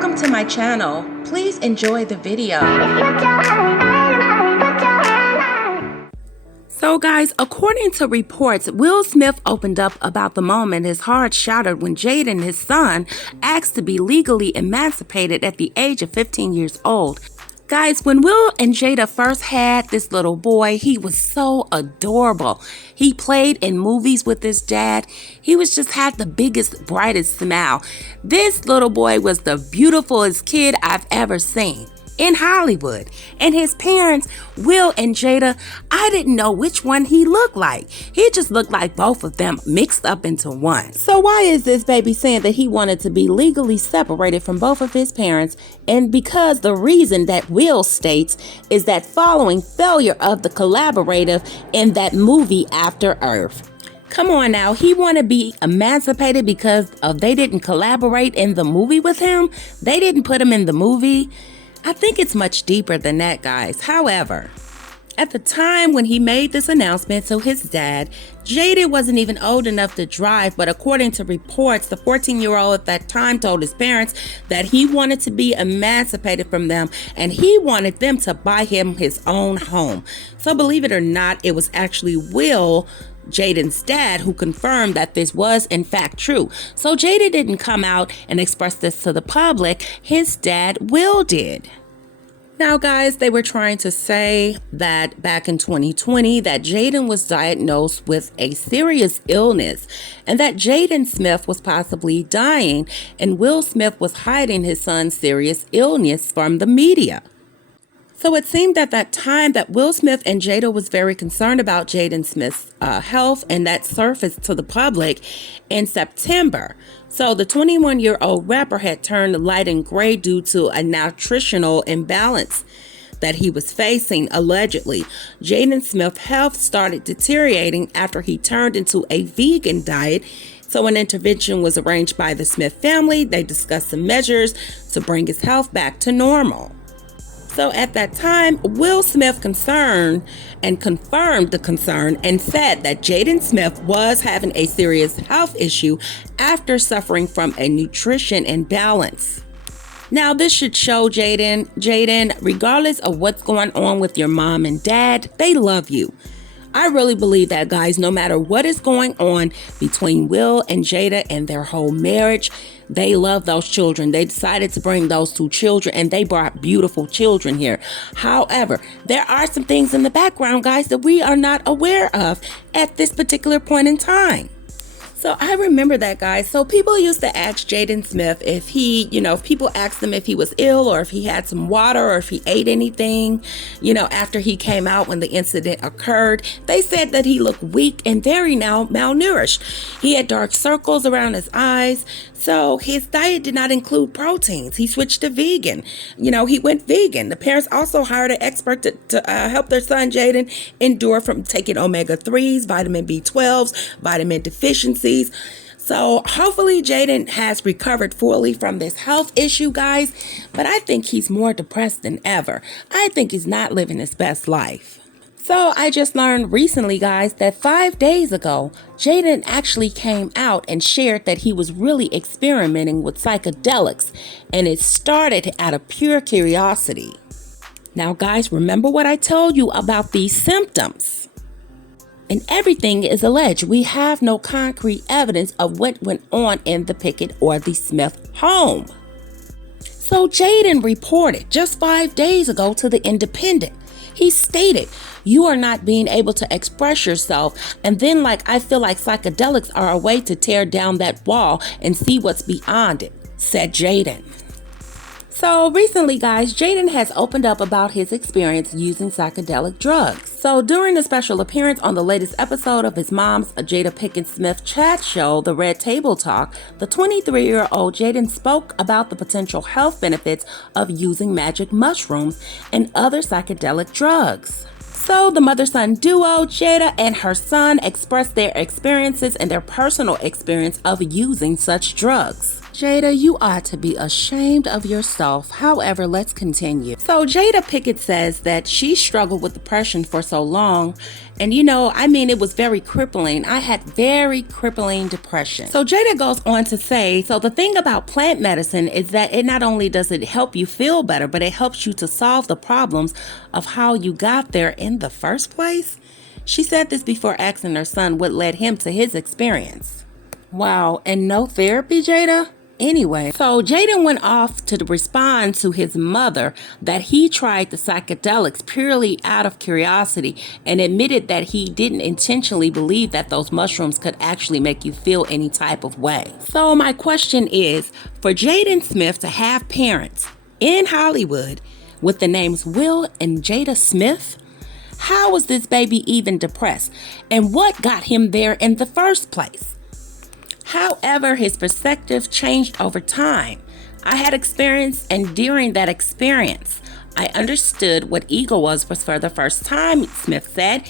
Welcome to my channel. Please enjoy the video. So guys, according to reports, Will Smith opened up about the moment his heart shattered when Jayden, his son, asked to be legally emancipated at the age of 15 years old. Guys, when Will and Jada first had this little boy, he was so adorable. He played in movies with his dad. He just had the biggest, brightest smile. This little boy was the beautifulest kid I've ever seen in Hollywood. And his parents, Will and Jada, I didn't know which one he looked like. He just looked like both of them mixed up into one. So why is this baby saying that he wanted to be legally separated from both of his parents? And because the reason that Will states is that following failure of the collaborative in that movie After Earth. Come on now, he want to be emancipated because they didn't collaborate in the movie with him? They didn't put him in the movie? I think it's much deeper than that, guys. However, at the time when he made this announcement to his dad, Jayden wasn't even old enough to drive, but according to reports, the 14-year-old at that time told his parents that he wanted to be emancipated from them and he wanted them to buy him his own home. So believe it or not, it was actually Will, Jayden's dad, who confirmed that this was in fact true. So Jayden didn't come out and express this to the public. His dad, Will, did. Now guys, they were trying to say that back in 2020 that Jayden was diagnosed with a serious illness and that Jaden Smith was possibly dying and Will Smith was hiding his son's serious illness from the media. So it seemed at that time that Will Smith and Jada was very concerned about Jaden Smith's health, and that surfaced to the public in September. So the 21-year-old rapper had turned light and gray due to a nutritional imbalance that he was facing, allegedly. Jaden Smith's health started deteriorating after he turned into a vegan diet. So an intervention was arranged by the Smith family. They discussed some measures to bring his health back to normal. So at that time, Will Smith confirmed the concern and said that Jaden Smith was having a serious health issue after suffering from a nutrition imbalance. Now, this should show Jayden, regardless of what's going on with your mom and dad, they love you. I really believe that, guys, no matter what is going on between Will and Jada and their whole marriage, they love those children. They decided to bring those two children and they brought beautiful children here. However, there are some things in the background, guys, that we are not aware of at this particular point in time. So I remember that, guys. So people used to ask Jaden Smith if if people asked him if he was ill or if he had some water or if he ate anything, after he came out when the incident occurred. They said that he looked weak and very malnourished. He had dark circles around his eyes. So his diet did not include proteins. He switched to vegan. He went vegan. The parents also hired an expert to help their son Jayden endure from taking omega-3s, vitamin B12s, vitamin deficiencies. So hopefully Jayden has recovered fully from this health issue, guys. But I think he's more depressed than ever. I think he's not living his best life. So I just learned recently, guys, that 5 days ago, Jayden actually came out and shared that he was really experimenting with psychedelics, and it started out of pure curiosity. Now, guys, remember what I told you about these symptoms. And everything is alleged. We have no concrete evidence of what went on in the Pickett or the Smith home. So Jayden reported just 5 days ago to The Independent. He stated, "You are not being able to express yourself." And then I feel like psychedelics are a way to tear down that wall and see what's beyond it, said Jayden. So recently, guys, Jayden has opened up about his experience using psychedelic drugs. So during a special appearance on the latest episode of his mom's Jada Pinkett Smith chat show, The Red Table Talk, the 23-year-old Jayden spoke about the potential health benefits of using magic mushrooms and other psychedelic drugs. So the mother-son duo, Jada and her son, expressed their experiences and their personal experience of using such drugs. Jada, you ought to be ashamed of yourself. However, let's continue. So Jada Pickett says that she struggled with depression for so long. And it was very crippling. I had very crippling depression. So Jada goes on to say, so the thing about plant medicine is that it not only does it help you feel better, but it helps you to solve the problems of how you got there in the first place. She said this before asking her son what led him to his experience. Wow, and no therapy, Jada? Anyway, so Jayden went off to respond to his mother that he tried the psychedelics purely out of curiosity and admitted that he didn't intentionally believe that those mushrooms could actually make you feel any type of way. So my question is, for Jaden Smith to have parents in Hollywood with the names Will and Jada Smith, how was this baby even depressed? And what got him there in the first place? However, his perspective changed over time. I had experience, and during that experience, I understood what ego was for the first time, Smith said.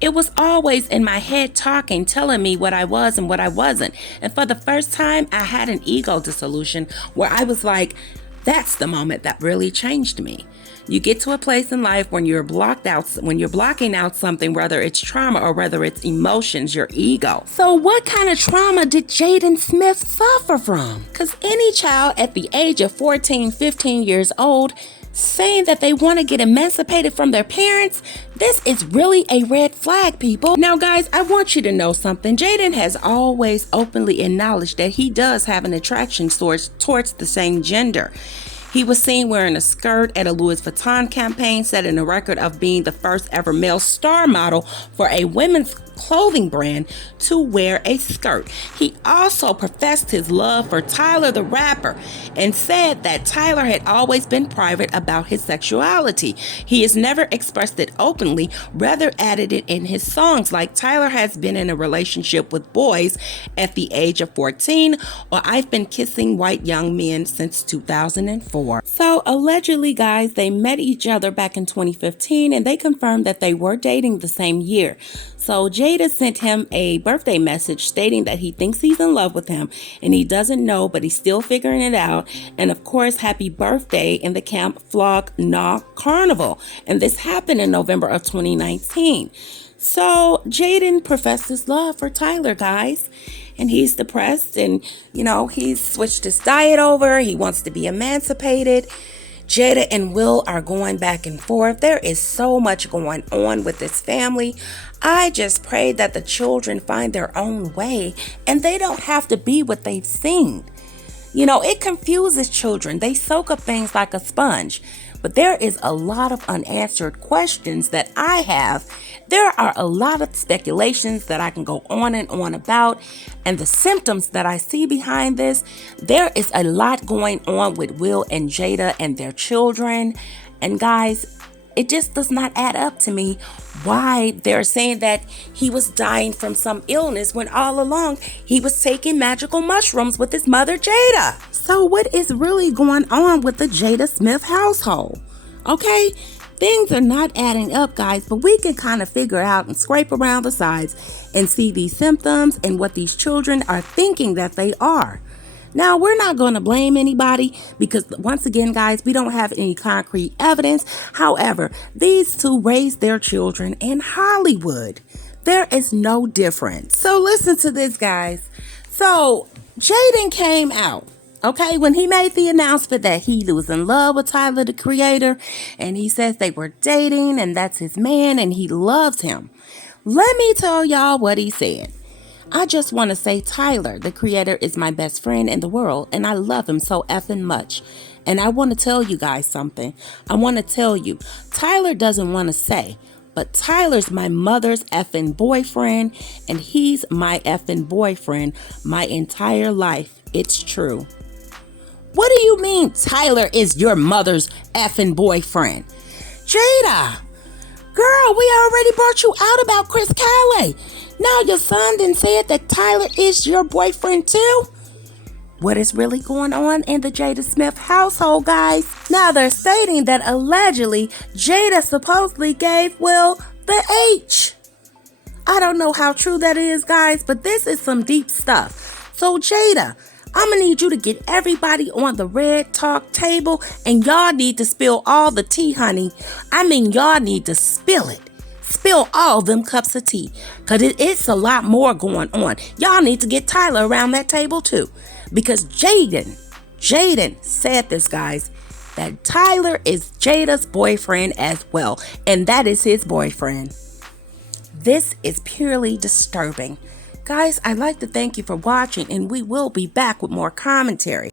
It was always in my head talking, telling me what I was and what I wasn't. And for the first time, I had an ego dissolution where I was like, that's the moment that really changed me. You get to a place in life when you're blocking out something, whether it's trauma or whether it's emotions, your ego. So what kind of trauma did Jaden Smith suffer from? Because any child at the age of 14, 15 years old saying that they want to get emancipated from their parents, this is really a red flag, people. Now, guys, I want you to know something. Jayden has always openly acknowledged that he does have an attraction towards the same gender. He was seen wearing a skirt at a Louis Vuitton campaign, setting a record of being the first ever male star model for a women's clothing brand to wear a skirt. He also professed his love for Tyler the rapper and said that Tyler had always been private about his sexuality. He has never expressed it openly, rather added it in his songs, like Tyler has been in a relationship with boys at the age of 14, or I've been kissing white young men since 2004. So allegedly, guys, they met each other back in 2015 and they confirmed that they were dating the same year. So Jada sent him a birthday message stating that he thinks he's in love with him and he doesn't know, but he's still figuring it out. And of course, happy birthday in the Camp Flog Gnaw Carnival. And this happened in November of 2019. So Jayden professed his love for Tyler, guys. And he's depressed and, he's switched his diet over. He wants to be emancipated. Jada and Will are going back and forth. There is so much going on with this family. I just pray that the children find their own way and they don't have to be what they've seen. It confuses children. They soak up things like a sponge. But there is a lot of unanswered questions that I have. There are a lot of speculations that I can go on and on about, and the symptoms that I see behind this. There is a lot going on with Will and Jada and their children. And guys, it just does not add up to me why they're saying that he was dying from some illness when all along he was taking magical mushrooms with his mother, Jada. So what is really going on with the Jada Smith household? Okay, things are not adding up, guys, but we can kind of figure out and scrape around the sides and see these symptoms and what these children are thinking that they are. Now, we're not going to blame anybody because, once again, guys, we don't have any concrete evidence. However, these two raised their children in Hollywood. There is no difference. So listen to this, guys. So Jayden came out, okay, when he made the announcement that he was in love with Tyler, the Creator, and he says they were dating and that's his man and he loves him. Let me tell y'all what he said. I just want to say Tyler, the Creator, is my best friend in the world, and I love him so effing much. And I want to tell you guys something. I want to tell you, Tyler doesn't want to say, but Tyler's my mother's effing boyfriend, and he's my effing boyfriend my entire life. It's true. What do you mean Tyler is your mother's effing boyfriend? Jada, girl, we already brought you out about Chris Calais. Now your son then said that Tyler is your boyfriend too? What is really going on in the Jada Smith household, guys? Now they're stating that allegedly Jada supposedly gave Will the H. I don't know how true that is, guys, but this is some deep stuff. So Jada, I'm gonna need you to get everybody on the red talk table, and y'all need to spill all the tea, honey. I mean, y'all need to spill it. Spill all them cups of tea, because it's a lot more going on. Y'all need to get Tyler around that table too, because Jayden said this, guys, that Tyler is Jada's boyfriend as well, and that is his boyfriend. This is purely disturbing. Guys, I'd like to thank you for watching, and we will be back with more commentary.